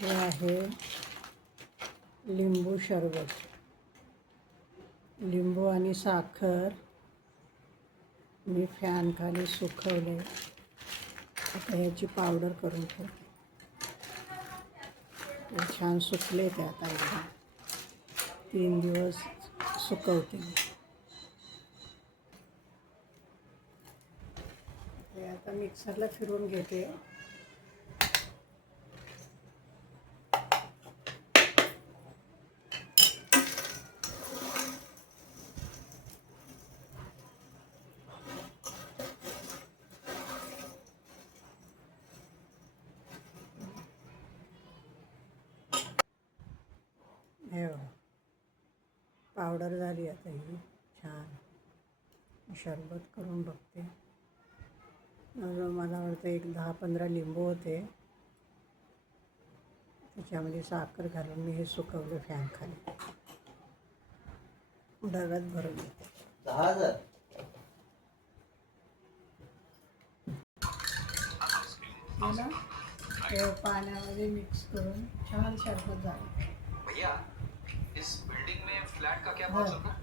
हे आहे लिंबू सरबत. लिंबू आणि साखर मी फॅन खाली सुकवले. आता ह्याची पावडर करून ठेवते. ते छान सुकले ते आता एकदम 3 दिवस सुकवते मी. ते आता मिक्सरला फिरवून घेते. हे बघा, पावडर झाली आता ही छान. शरबत करून बघते. मला वाटतं एक 10-15 लिंबू होते, त्याच्यामध्ये साखर घालून मी हे सुकवलं फॅन खाली. डब्यात भरून घेते. 10,000 ना हे पाण्यामध्ये मिक्स करून छान शरबत झालं. भैया इस बिल्डिंग में फ्लैट का क्या भाव चल रहा है?